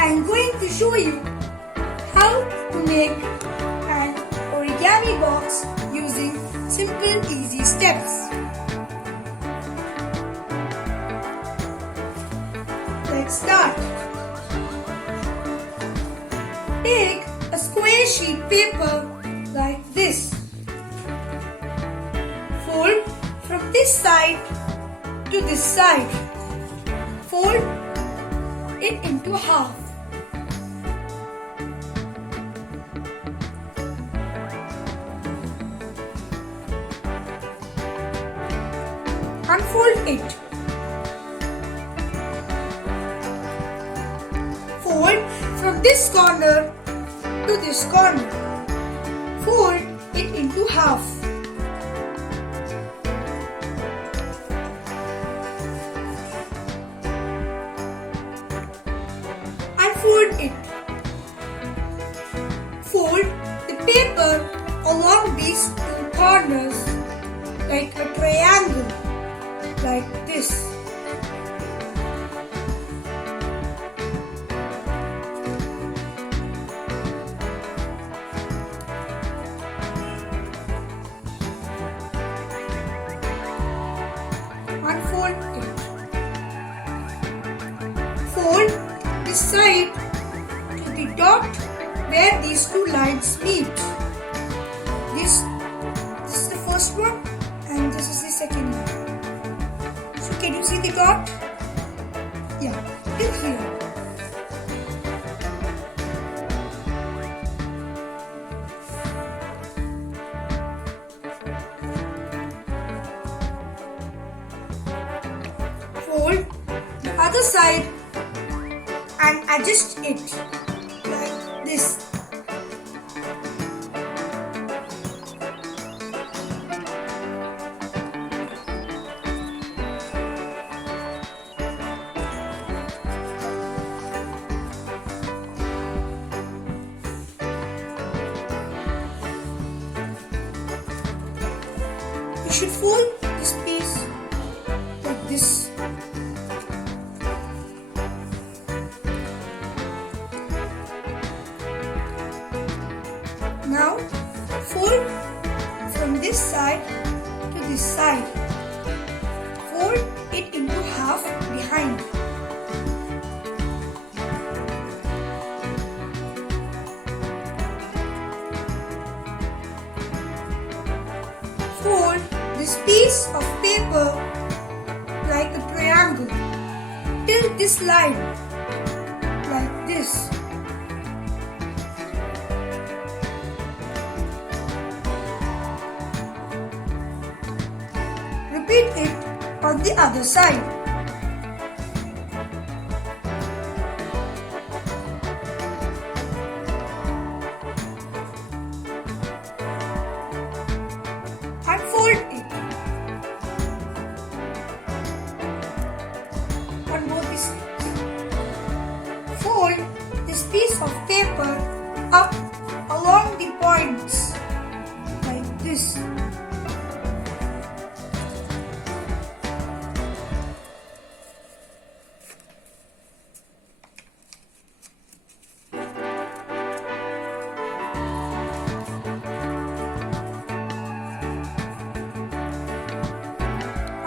I'm going to show you how to make an origami box using simple easy steps. Let's start. Take a square sheet paper like this. Fold from this side to this side. Fold it into half. Unfold it. Fold from this corner to this corner. Fold it into half. Unfold it. Fold the paper along these two corners like a triangle. Like this. Unfold it. Fold this side to the dot where these two lines meet. This is the first one and this is the second one. Can you see the dot? Yeah, till here. Fold the other side and adjust it like this. You should fold this piece like this. Now fold from this side to this side. Fold it into half behind. Fold this piece of paper like a triangle till this line, like this. Repeat it on the other side. Unfold it on both the sides. Fold this piece of paper up along the points like this.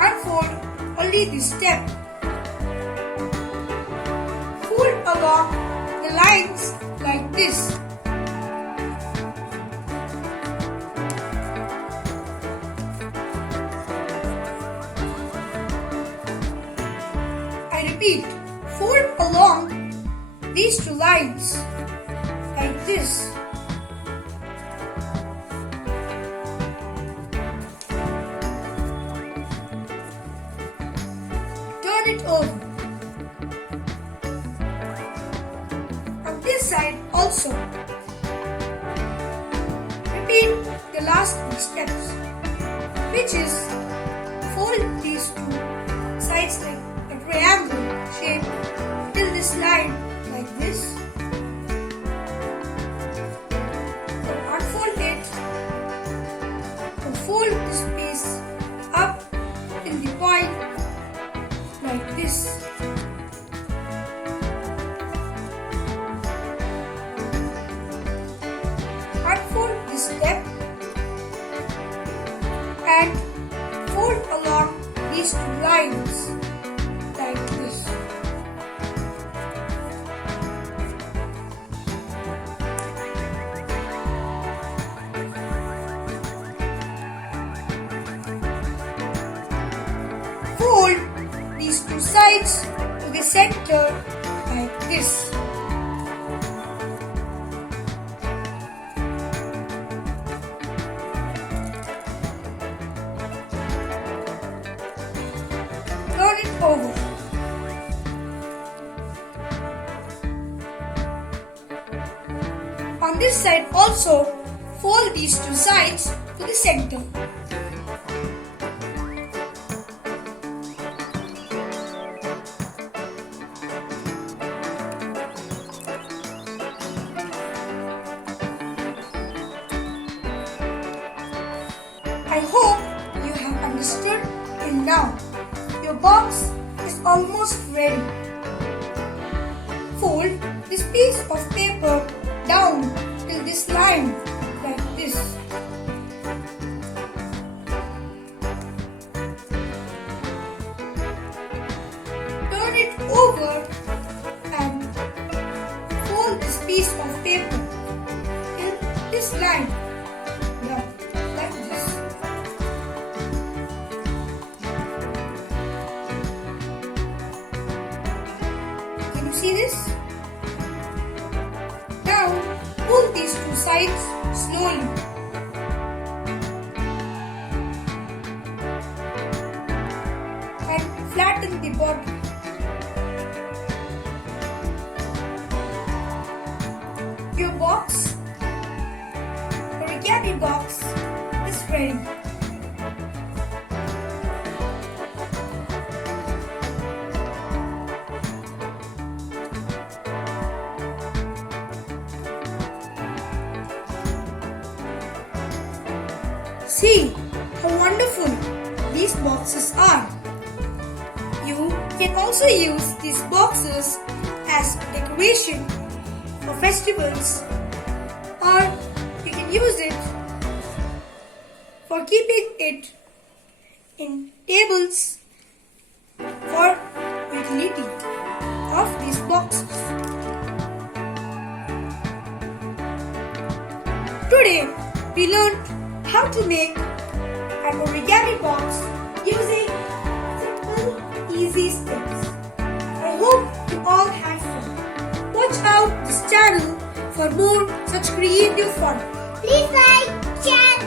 Unfold only this step. Fold along the lines like this. I repeat, fold along these two lines like this. Turn it over. On this side also. Repeat the last three steps. which is fold these two sides like a triangle shape till this line like this. Then unfold it and fold this piece up till the point like this. Unfold this step and fold along these two lines like this. Fold these two sides to the center like this. Turn it over. On this side also, fold these two sides to the center. I hope you have understood till now. Your box is almost ready. Fold this piece of paper down till this line like this. Turn it over and fold this piece of paper till this line down like this. Can you see this? Now pull these two sides slowly. And flatten the bottom. Your box, Origami Box, is ready. See how wonderful these boxes are. You can also use these boxes as decoration for festivals, or you can use it for keeping it in tables for utility of these boxes. Today we learned how to make an origami box using simple, easy steps. I hope you all had fun. Watch out this channel for more such creative fun. Please like, share